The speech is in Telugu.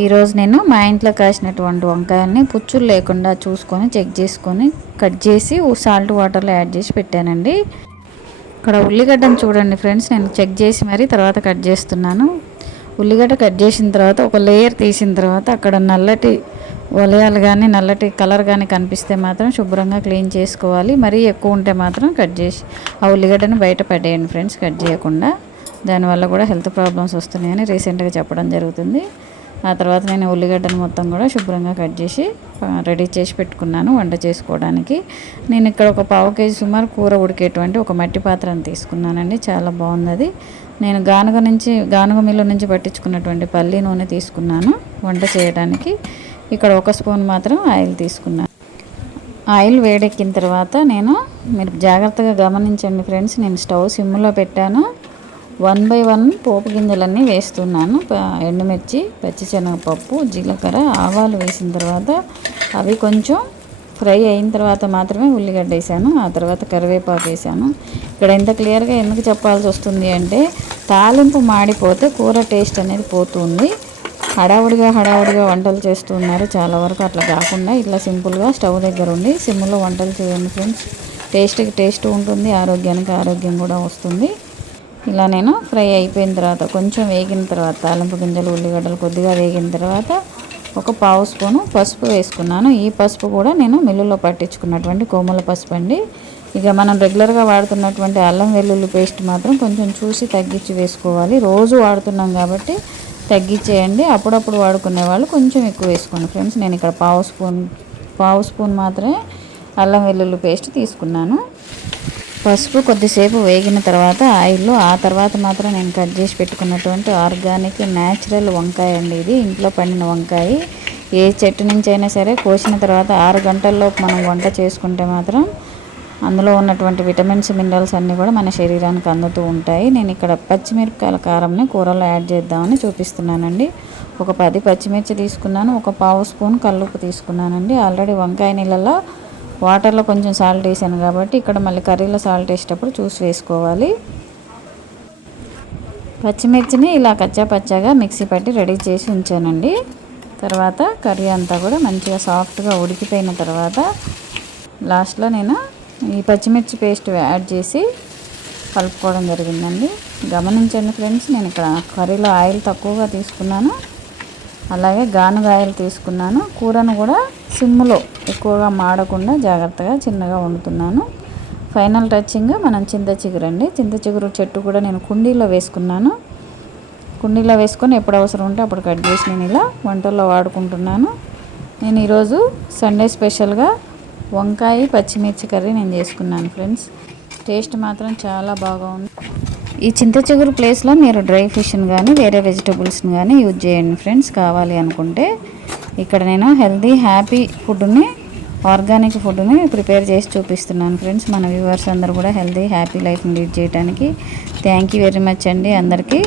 ఈరోజు నేను మా ఇంట్లో కాసినటువంటి వంకాయల్ని పుచ్చులు లేకుండా చూసుకొని చెక్ చేసుకొని కట్ చేసి సాల్ట్ వాటర్లో యాడ్ చేసి పెట్టానండి. ఇక్కడ ఉల్లిగడ్డను చూడండి ఫ్రెండ్స్ నేను చెక్ చేసి మరి తర్వాత కట్ చేస్తున్నాను. ఉల్లిగడ్డ కట్ చేసిన తర్వాత ఒక లేయర్ తీసిన తర్వాత అక్కడ నల్లటి వలయాలు కానీ నల్లటి కలర్ కానీ కనిపిస్తే మాత్రం శుభ్రంగా క్లీన్ చేసుకోవాలి. మరీ ఎక్కువ ఉంటే మాత్రం కట్ చేసి ఆ ఉల్లిగడ్డను బయట పడేయండి ఫ్రెండ్స్ కట్ చేయకుండా. దానివల్ల కూడా హెల్త్ ప్రాబ్లమ్స్ వస్తున్నాయని రీసెంట్గా చెప్పడం జరుగుతుంది. ఆ తర్వాత నేను ఉల్లిగడ్డను మొత్తం కూడా శుభ్రంగా కట్ చేసి రెడీ చేసి పెట్టుకున్నాను వంట చేసుకోవడానికి. నేను ఇక్కడ ఒక పావు కేజీ సుమారు కూర ఉడికేటువంటి ఒక మట్టి పాత్రను తీసుకున్నానండి. చాలా బాగుంది నేను గానుగ నుంచి గానుగ మిల్లు నుంచి పట్టించుకున్నటువంటి పల్లి నూనె తీసుకున్నాను వంట చేయడానికి. ఇక్కడ ఒక స్పూన్ మాత్రం ఆయిల్ తీసుకున్నాను. ఆయిల్ వేడెక్కిన తర్వాత నేను మీరు జాగ్రత్తగా గమనించండి ఫ్రెండ్స్ నేను స్టవ్ సిమ్లో పెట్టాను. వన్ బై వన్ పోపు గింజలన్నీ వేస్తున్నాను. ఎండుమిర్చి పచ్చిశనగపప్పు జీలకర్ర ఆవాలు వేసిన తర్వాత అవి కొంచెం ఫ్రై అయిన తర్వాత మాత్రమే ఉల్లిగడ్డ వేసాను. ఆ తర్వాత కరివేపాకు వేసాను. ఇక్కడ ఎంత క్లియర్గా ఎందుకు చెప్పాల్సి వస్తుంది అంటే తాలింపు మాడిపోతే కూర టేస్ట్ అనేది పోతుంది. హడావుడిగా హడావుడిగా వంటలు చేస్తున్నారు చాలా వరకు అట్లా కాకుండా ఇట్లా సింపుల్గా స్టవ్ దగ్గర ఉండి సిమ్లో వంటలు చేయండి ఫ్రెండ్స్. టేస్ట్కి టేస్ట్ ఉంటుంది ఆరోగ్యానికి ఆరోగ్యం కూడా వస్తుంది. ఇలా నేను ఫ్రై అయిపోయిన తర్వాత కొంచెం వేగిన తర్వాత తాలింపు గింజలు ఉల్లిగడ్డలు కొద్దిగా వేగిన తర్వాత ఒక పావు స్పూను పసుపు వేసుకున్నాను. ఈ పసుపు కూడా నేను మిల్లులో పట్టించుకున్నటువంటి కోమల పసుపు అండి. ఇక మనం రెగ్యులర్గా వాడుతున్నటువంటి అల్లం వెల్లుల్లి పేస్ట్ మాత్రం కొంచెం చూసి తగ్గించి వేసుకోవాలి. రోజు వాడుతున్నాం కాబట్టి తగ్గించేయండి. అప్పుడప్పుడు వాడుకునే వాళ్ళు కొంచెం ఎక్కువ వేసుకోండి ఫ్రెండ్స్. నేను ఇక్కడ పావు స్పూన్ పావు స్పూన్ మాత్రమే అల్లం వెల్లుల్లి పేస్ట్ తీసుకున్నాను. పసుపు కొద్దిసేపు వేగిన తర్వాత ఆయిల్లో ఆ తర్వాత మాత్రం నేను కట్ చేసి పెట్టుకున్నటువంటి ఆర్గానిక్ న్యాచురల్ వంకాయ అండి ఇది. ఇంట్లో పండిన వంకాయ. ఏ చెట్టు నుంచి అయినా సరే కోసిన తర్వాత ఆరు గంటల్లో మనం వంట చేసుకుంటే మాత్రం అందులో ఉన్నటువంటి విటమిన్స్ మినరల్స్ అన్నీ కూడా మన శరీరానికి అందుతూ ఉంటాయి. నేను ఇక్కడ పచ్చిమిరపకాయల కారంని కూరలో యాడ్ చేద్దామని చూపిస్తున్నానండి. ఒక పది పచ్చిమిర్చి తీసుకున్నాను. ఒక పావు స్పూన్ కల్లుప్పు తీసుకున్నానండి. ఆల్రెడీ వంకాయ నీళ్ళలో వాటర్లో కొంచెం సాల్ట్ వేసాను కాబట్టి ఇక్కడ మళ్ళీ కర్రీలో సాల్ట్ వేసేటప్పుడు చూసి వేసుకోవాలి. పచ్చిమిర్చిని ఇలా కచ్చా పచ్చాగా మిక్సీ పట్టి రెడీ చేసి ఉంచానండి. తర్వాత కర్రీ అంతా కూడా మంచిగా సాఫ్ట్గా ఉడికిపోయిన తర్వాత లాస్ట్లో నేను ఈ పచ్చిమిర్చి పేస్ట్ యాడ్ చేసి కలుపుకోవడం జరిగిందండి. గమనించండి ఫ్రెండ్స్ నేను ఇక్కడ కర్రీలో ఆయిల్ తక్కువగా తీసుకున్నాను. అలాగే గానుగాయలు తీసుకున్నాను. కూరను కూడా సిమ్లో ఎక్కువగా మాడకుండా జాగ్రత్తగా చిన్నగా వండుతున్నాను. ఫైనల్ టచ్చింగ్ మనం చింత చిగురు అండి. చింత చిగురు చెట్టు కూడా నేను కుండీలో వేసుకున్నాను. కుండీలో వేసుకొని ఎప్పుడు అవసరం ఉంటే అప్పుడు కట్ చేసి నేను ఇలా వంటల్లో వాడుకుంటున్నాను. నేను ఈరోజు సండే స్పెషల్గా వంకాయ పచ్చిమిర్చి కర్రీ నేను చేసుకున్నాను ఫ్రెండ్స్. టేస్ట్ మాత్రం చాలా బాగా ఉంది ఈ చింత చిగురు ప్లేస్లో మీరు డ్రై ఫిష్ని కానీ వేరే వెజిటబుల్స్ని కానీ యూజ్ చేయండి ఫ్రెండ్స్. కావాలి అనుకుంటే ఇక్కడ నేను హెల్దీ హ్యాపీ ఫుడ్ని ఆర్గానిక్ ఫుడ్ని ప్రిపేర్ చేసి చూపిస్తున్నాను ఫ్రెండ్స్. మన వ్యూవర్స్ అందరూ కూడా హెల్దీ హ్యాపీ లైఫ్ని లీడ్ చేయడానికి థ్యాంక్ యూ వెరీ మచ్ అండి అందరికీ.